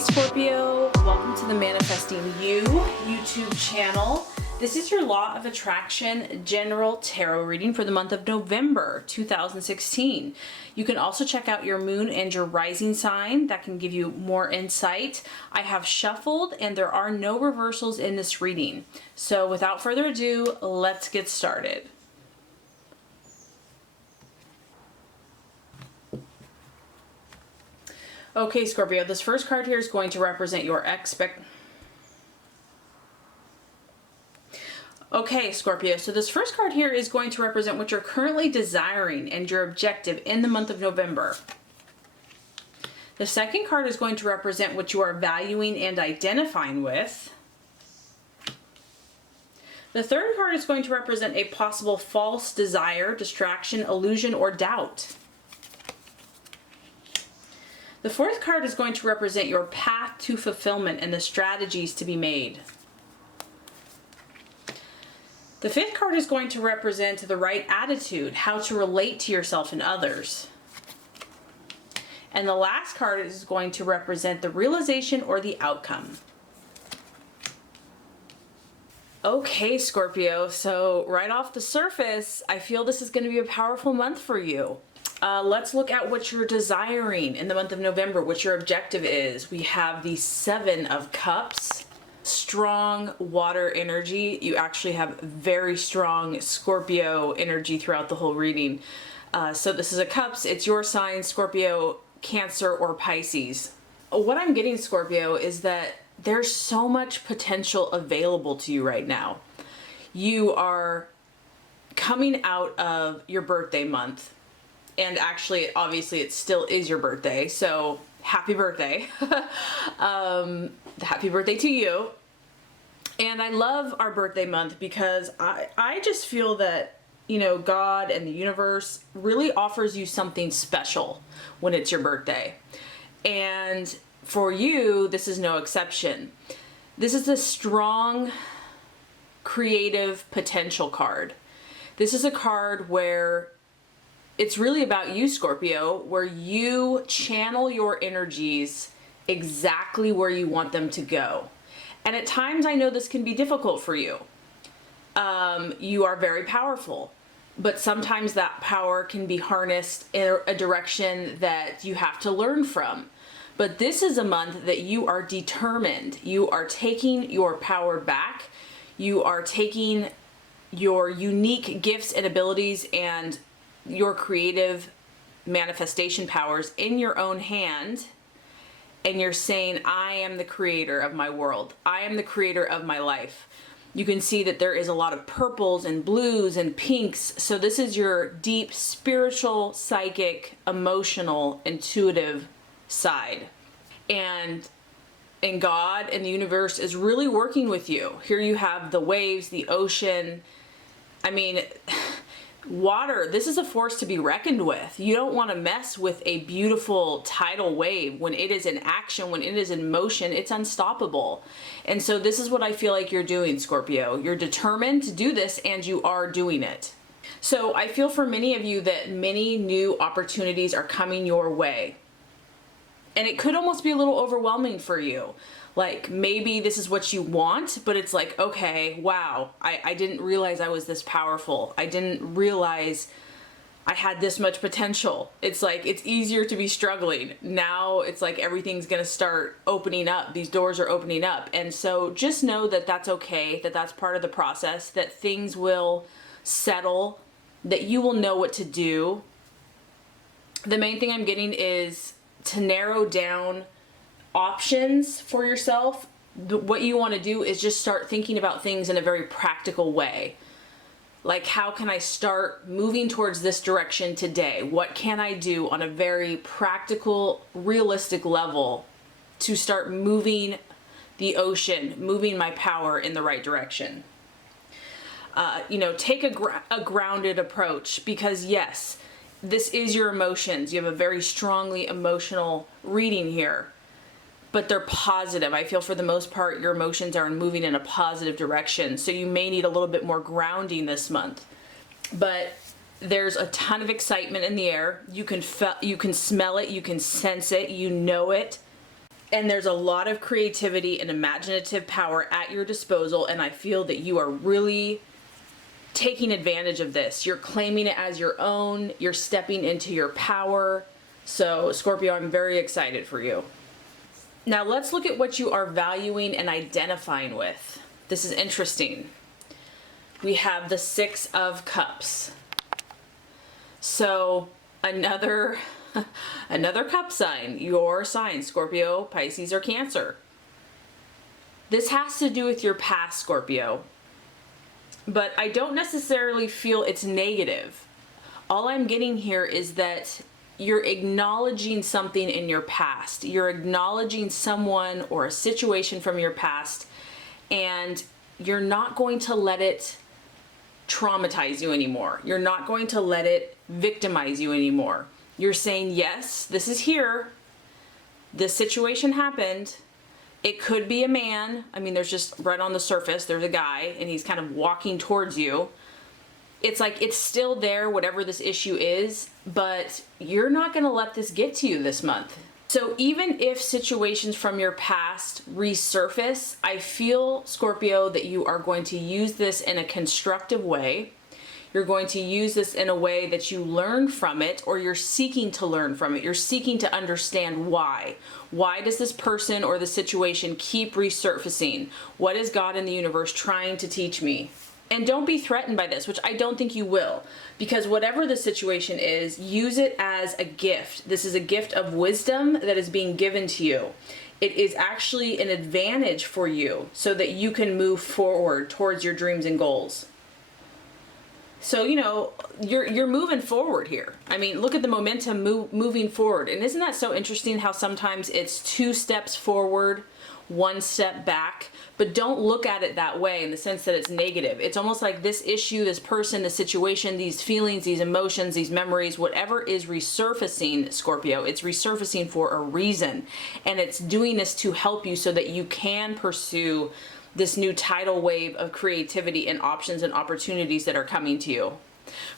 Scorpio, welcome to the Manifesting You YouTube channel. This is your Law of Attraction General Tarot reading for the month of November 2016. You can also check out your moon and your rising sign. That can give you more insight. I have shuffled and there are no reversals in this reading. So without further ado, let's get started. Okay, Scorpio, this first card here is going to represent your Okay, Scorpio, so this first card here is going to represent what you're currently desiring and your objective in the month of November. The second card is going to represent what you are valuing and identifying with. The third card is going to represent a possible false desire, distraction, illusion, or doubt. The fourth card is going to represent your path to fulfillment and the strategies to be made. The fifth card is going to represent the right attitude, how to relate to yourself and others. And the last card is going to represent the realization or the outcome. Okay, Scorpio, so right off the surface, I feel this is going to be a powerful month for you. Let's look at what you're desiring in the month of November, what your objective is. We have the Seven of Cups, strong water energy. You actually have very strong Scorpio energy throughout the whole reading. So this is a Cups, it's your sign, Scorpio, Cancer, or Pisces. What I'm getting, Scorpio, is that there's so much potential available to you right now. You are coming out of your birthday month. And actually, obviously, it still is your birthday, so happy birthday. Happy birthday to you. And I love our birthday month because I just feel that, you know, God and the universe really offers you something special when it's your birthday. And for you, this is no exception. This is a strong, creative potential card. This is a card where it's really about you, Scorpio, where you channel your energies exactly where you want them to go. And at times I know this can be difficult for you. You are very powerful, but sometimes that power can be harnessed in a direction that you have to learn from. But this is a month that you are determined. You are taking your power back. You are taking your unique gifts and abilities and your creative manifestation powers in your own hand, and you're saying, I am the creator of my world. I am the creator of my life. You can see that there is a lot of purples and blues and pinks. So this is your deep spiritual, psychic, emotional, intuitive side. And God and the universe is really working with you. Here you have the waves, the ocean. I mean, water, this is a force to be reckoned with. You don't want to mess with a beautiful tidal wave. When it is in action, when it is in motion, it's unstoppable. And so this is what I feel like you're doing, Scorpio. You're determined to do this and you are doing it. So I feel for many of you that many new opportunities are coming your way. And it could almost be a little overwhelming for you. Like maybe this is what you want, but it's like, okay, wow, I didn't realize I was this powerful. I didn't realize I had this much potential. It's like, it's easier to be struggling. Now it's like everything's gonna start opening up. These doors are opening up. And so just know that that's okay, that that's part of the process, that things will settle, that you will know what to do. The main thing I'm getting is to narrow down options for yourself. What you want to do is just start thinking about things in a very practical way. Like, how can I start moving towards this direction today? What can I do on a very practical, realistic level to start moving the ocean, moving my power in the right direction? You know, take a grounded approach, because yes, this is your emotions. You have a very strongly emotional reading here. But they're positive. I feel for the most part, your emotions are moving in a positive direction. So you may need a little bit more grounding this month. But there's a ton of excitement in the air. You can smell it, you can sense it, you know it. And there's a lot of creativity and imaginative power at your disposal, and I feel that you are really taking advantage of this. You're claiming it as your own. You're stepping into your power. So, Scorpio, I'm very excited for you. Now, let's look at what you are valuing and identifying with. This is interesting. We have the Six of Cups. So, another cup sign, your sign, Scorpio, Pisces, or Cancer. This has to do with your past, Scorpio. But I don't necessarily feel it's negative. All I'm getting here is that you're acknowledging something in your past. You're acknowledging someone or a situation from your past, and you're not going to let it traumatize you anymore. You're not going to let it victimize you anymore. You're saying, yes, this is here. This situation happened. It could be a man. I mean, there's just right on the surface, there's a guy and he's kind of walking towards you. It's like it's still there, whatever this issue is, but you're not going to let this get to you this month. So even if situations from your past resurface, I feel, Scorpio, that you are going to use this in a constructive way. You're going to use this in a way that you learn from it, or you're seeking to learn from it. You're seeking to understand why. Why does this person or the situation keep resurfacing? What is God in the universe trying to teach me? And don't be threatened by this, which I don't think you will, because whatever the situation is, use it as a gift. This is a gift of wisdom that is being given to you. It is actually an advantage for you so that you can move forward towards your dreams and goals. So, you know, you're moving forward here. I mean, look at the momentum moving forward. And isn't that so interesting how sometimes it's 2 steps forward, 1 step back, but don't look at it that way in the sense that it's negative. It's almost like this issue, this person, the situation, these feelings, these emotions, these memories, whatever is resurfacing, Scorpio, it's resurfacing for a reason. And it's doing this to help you so that you can pursue this new tidal wave of creativity and options and opportunities that are coming to you.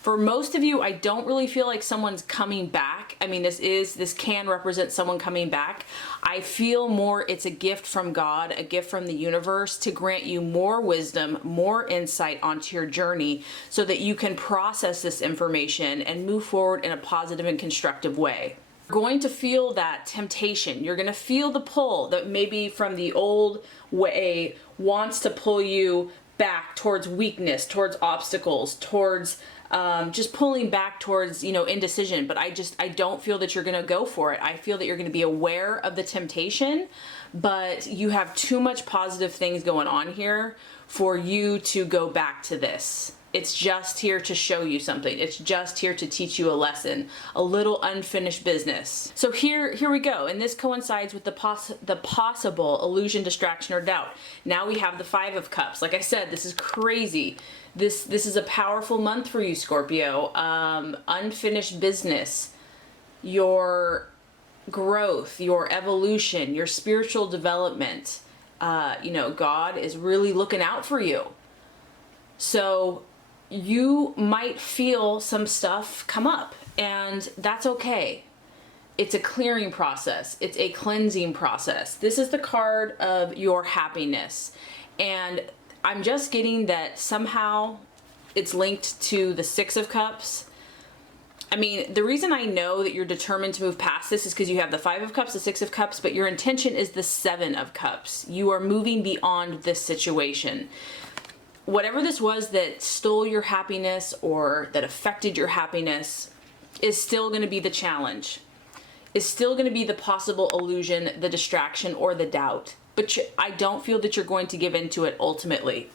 For most of you, I don't really feel like someone's coming back. I mean, this can represent someone coming back. I feel more it's a gift from God, a gift from the universe to grant you more wisdom, more insight onto your journey so that you can process this information and move forward in a positive and constructive way. You're going to feel that temptation. You're going to feel the pull that maybe from the old way wants to pull you back towards weakness, towards obstacles, towards just pulling back towards, you know, indecision. But I don't feel that you're going to go for it. I feel that you're going to be aware of the temptation, but you have too much positive things going on here for you to go back to this. It's just here to show you something. It's just here to teach you a lesson, a little unfinished business. So here we go. And this coincides with the possible illusion, distraction, or doubt. Now we have the 5 of Cups. Like I said, this is crazy. This is a powerful month for you, Scorpio. Unfinished business, your growth, your evolution, your spiritual development. You know, God is really looking out for you. So you might feel some stuff come up, and that's okay. It's a clearing process. It's a cleansing process. This is the card of your happiness. And I'm just getting that somehow it's linked to the 6 of Cups. I mean, the reason I know that you're determined to move past this is because you have the 5 of Cups, the 6 of Cups, but your intention is the 7 of Cups. You are moving beyond this situation. Whatever this was that stole your happiness or that affected your happiness is still going to be the challenge, is still going to be the possible illusion, the distraction, or the doubt. But I don't feel that you're going to give into it ultimately.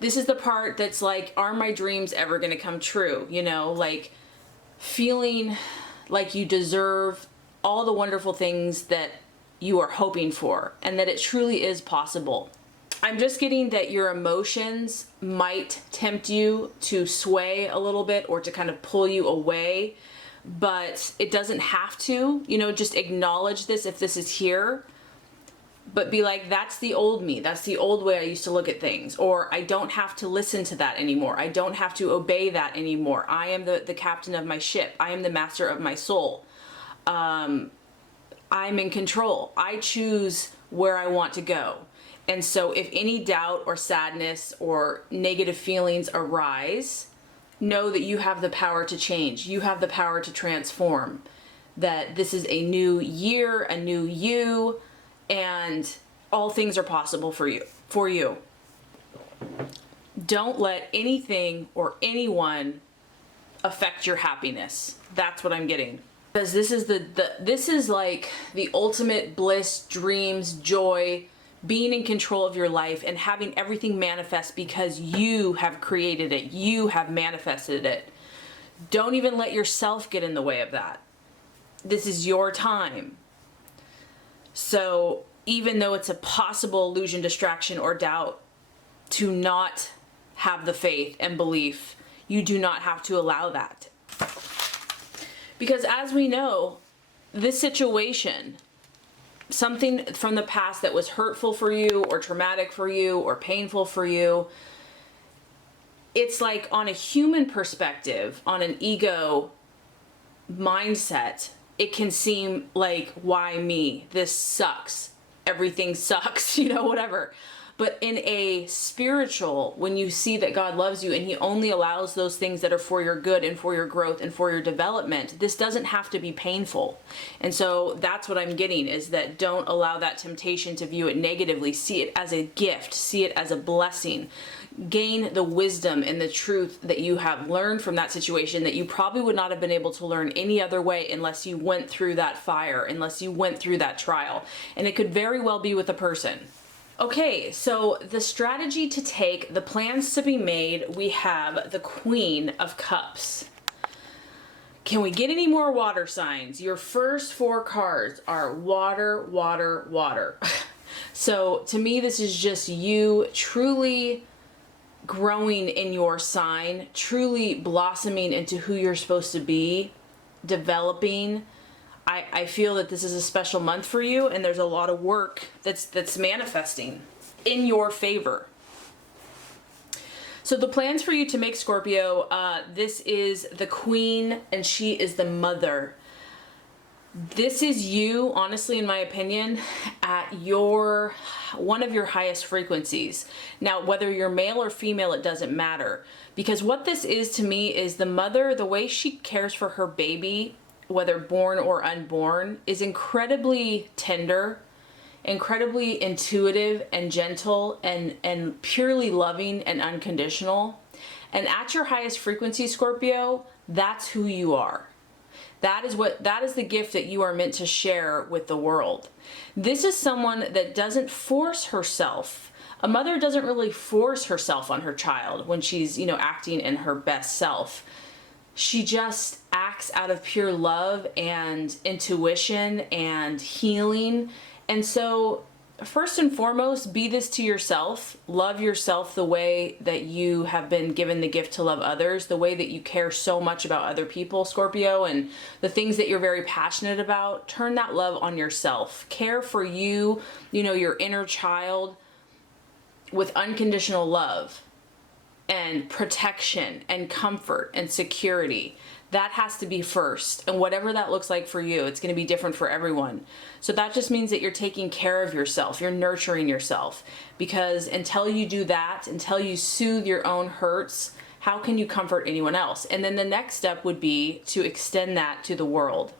This is the part that's like, are my dreams ever going to come true? You know, like feeling like you deserve all the wonderful things that you are hoping for and that it truly is possible. I'm just getting that your emotions might tempt you to sway a little bit or to kind of pull you away, but it doesn't have to. You know, just acknowledge this if this is here, but be like, that's the old me. That's the old way I used to look at things. Or I don't have to listen to that anymore. I don't have to obey that anymore. I am the captain of my ship. I am the master of my soul. I'm in control. I choose where I want to go. And so if any doubt or sadness or negative feelings arise, know that you have the power to change. You have the power to transform. That this is a new year, a new you, and all things are possible for you. Don't let anything or anyone affect your happiness. That's what I'm getting. Because this is this is like the ultimate bliss, dreams, joy, being in control of your life and having everything manifest because you have created it. You have manifested it. Don't even let yourself get in the way of that. This is your time. So even though it's a possible illusion, distraction, or doubt, to not have the faith and belief, you do not have to allow that. Because as we know, this situation, something from the past that was hurtful for you or traumatic for you or painful for you, it's like on a human perspective, on an ego mindset, it can seem like, why me? This sucks. Everything sucks, whatever. But in a spiritual, when you see that God loves you and he only allows those things that are for your good and for your growth and for your development, this doesn't have to be painful. And so that's what I'm getting, is that don't allow that temptation to view it negatively. See it as a gift. See it as a blessing. Gain the wisdom and the truth that you have learned from that situation that you probably would not have been able to learn any other way unless you went through that fire, unless you went through that trial. And it could very well be with a person. Okay, so the strategy to take, the plans to be made, we have the Queen of Cups. Can we get any more water signs? Your first 4 cards are water, water, water. So to me, this is just you truly growing in your sign, truly blossoming into who you're supposed to be, developing. I feel that this is a special month for you, and there's a lot of work that's manifesting in your favor. So the plans for you to make, Scorpio, this is the Queen, and she is the mother. This is you, honestly, in my opinion, at one of your highest frequencies. Now, whether you're male or female, it doesn't matter. Because what this is to me is the mother, the way she cares for her baby, whether born or unborn, is incredibly tender, incredibly intuitive and gentle and purely loving and unconditional. And at your highest frequency, Scorpio, that's who you are. That is the gift that you are meant to share with the world. This is someone that doesn't force herself. A mother doesn't really force herself on her child when she's, acting in her best self. She just acts out of pure love and intuition and healing. And so, first and foremost, be this to yourself. Love yourself the way that you have been given the gift to love others, the way that you care so much about other people, Scorpio, and the things that you're very passionate about. Turn that love on yourself. Care for you, your inner child with unconditional love and protection and comfort and security. That has to be first. And whatever that looks like for you, it's going to be different for everyone. So that just means that you're taking care of yourself. You're nurturing yourself. Because until you do that, until you soothe your own hurts, how can you comfort anyone else? And then the next step would be to extend that to the world.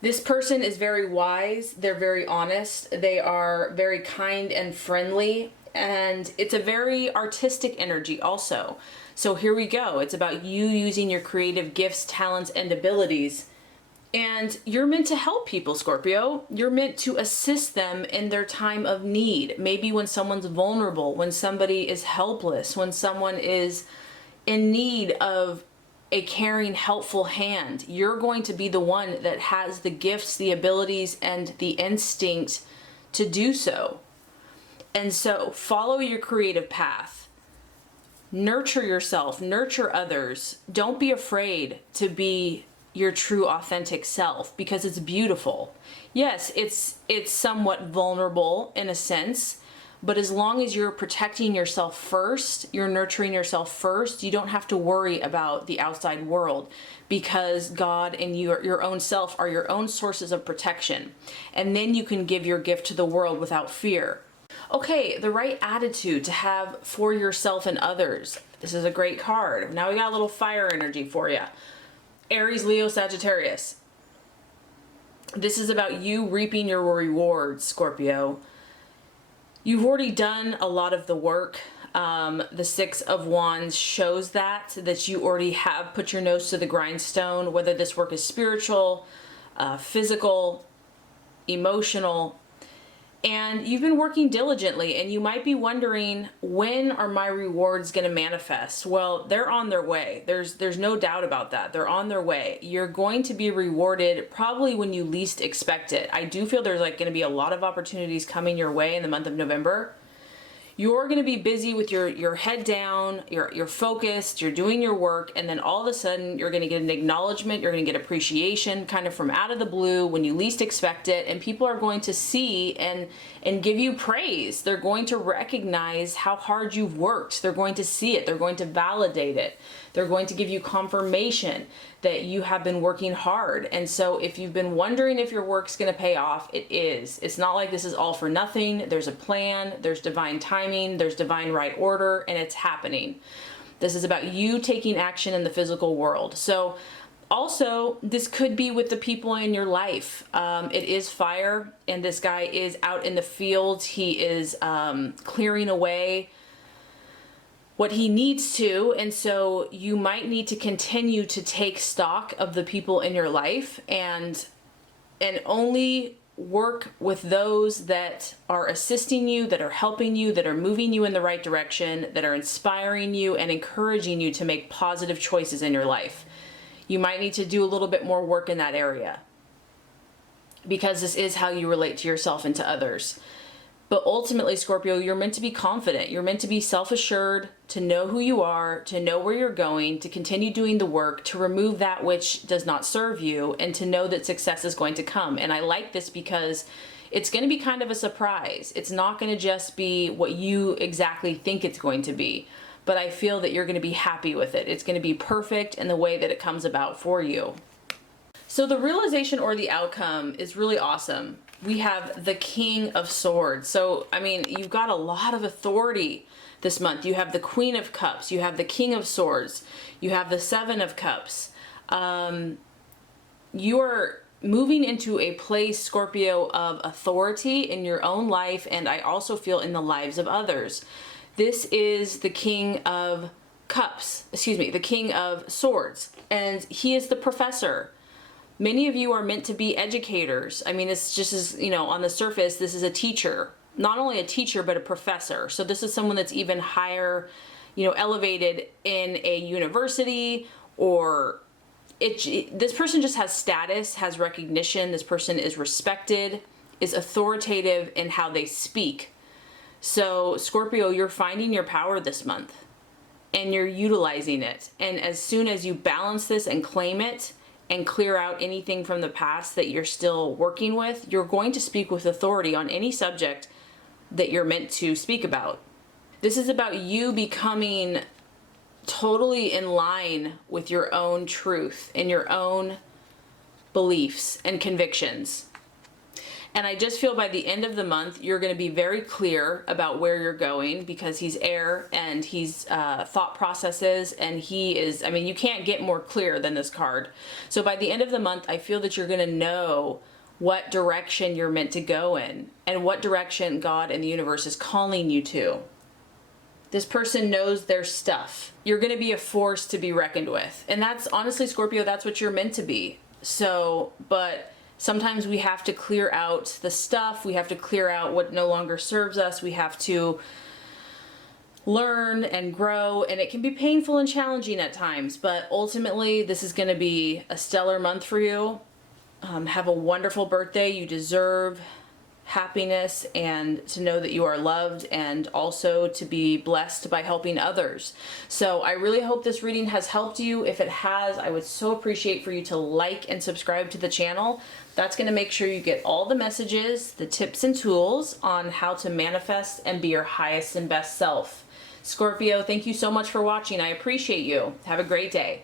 This person is very wise. They're very honest. They are very kind and friendly. And it's a very artistic energy also. So here we go. It's about you using your creative gifts, talents, and abilities. And you're meant to help people, Scorpio. You're meant to assist them in their time of need. Maybe when someone's vulnerable, when somebody is helpless, when someone is in need of a caring, helpful hand. You're going to be the one that has the gifts, the abilities, and the instinct to do so. And so follow your creative path. Nurture yourself, nurture others. Don't be afraid to be your true authentic self, because it's beautiful. Yes, it's somewhat vulnerable in a sense, But as long as you're protecting yourself first, you're nurturing yourself first, you don't have to worry about the outside world, because God and your own self are your own sources of protection. And then you can give your gift to the world without fear. Okay, the right attitude to have for yourself and others. This is a great card. Now we got a little fire energy for you. Aries, Leo, Sagittarius. This is about you reaping your rewards, Scorpio. You've already done a lot of the work. The Six of Wands shows that you already have put your nose to the grindstone, whether this work is spiritual, physical, emotional, and you've been working diligently, and you might be wondering, when are my rewards going to manifest? Well, they're on their way. There's no doubt about that. They're on their way. You're going to be rewarded probably when you least expect it. I do feel there's going to be a lot of opportunities coming your way in the month of November. You're going to be busy with your head down, you're focused, you're doing your work, and then all of a sudden you're going to get an acknowledgement, you're going to get appreciation kind of from out of the blue when you least expect it, and people are going to see and give you praise. They're going to recognize how hard you've worked. They're going to see it. They're going to validate it. They're going to give you confirmation that you have been working hard. And so if you've been wondering if your work's going to pay off, it is. It's not like this is all for nothing. There's a plan, there's divine timing, there's divine right order, and it's happening. This is about you taking action in the physical world. So also, this could be with the people in your life. It is fire, and this guy is out in the fields. He is clearing away what he needs to, and so you might need to continue to take stock of the people in your life and only work with those that are assisting you, that are helping you, that are moving you in the right direction, that are inspiring you and encouraging you to make positive choices in your life. You might need to do a little bit more work in that area, because this is how you relate to yourself and to others. But ultimately, Scorpio, you're meant to be confident. You're meant to be self-assured, to know who you are, to know where you're going, to continue doing the work, to remove that which does not serve you, and to know that success is going to come. And I like this because it's going to be kind of a surprise. It's not going to just be what you exactly think it's going to be, but I feel that you're going to be happy with it. It's going to be perfect in the way that it comes about for you. So the realization or the outcome is really awesome. We have the King of Swords. So, I mean, you've got a lot of authority this month. You have the Queen of Cups. You have the King of Swords. You have the Seven of Cups. You are moving into a place, Scorpio, of authority in your own life, and I also feel in the lives of others. This is the King of Cups, the King of Swords, and he is the professor. Many of you are meant to be educators. I mean, it's just as, on the surface, this is a teacher. Not only a teacher, but a professor. So this is someone that's even higher, elevated in a university, or this person just has status, has recognition. This person is respected, is authoritative in how they speak. So Scorpio, you're finding your power this month, and you're utilizing it. And as soon as you balance this and claim it, and clear out anything from the past that you're still working with, you're going to speak with authority on any subject that you're meant to speak about. This is about you becoming totally in line with your own truth and your own beliefs and convictions. And I just feel by the end of the month, you're going to be very clear about where you're going, because he's air and he's thought processes, and he is, I mean, you can't get more clear than this card. So by the end of the month, I feel that you're going to know what direction you're meant to go in and what direction God and the universe is calling you to. This person knows their stuff. You're going to be a force to be reckoned with. And that's honestly, Scorpio, that's what you're meant to be. So, but sometimes we have to clear out the stuff. We have to clear out what no longer serves us. We have to learn and grow, and it can be painful and challenging at times, but ultimately this is going to be a stellar month for you. Have a wonderful birthday. You deserve happiness and to know that you are loved, and also to be blessed by helping others. So I really hope this reading has helped you. If it has, I would so appreciate for you to like and subscribe to the channel. That's going to make sure you get all the messages, the tips and tools on how to manifest and be your highest and best self. Scorpio, thank you so much for watching. I appreciate you. Have a great day.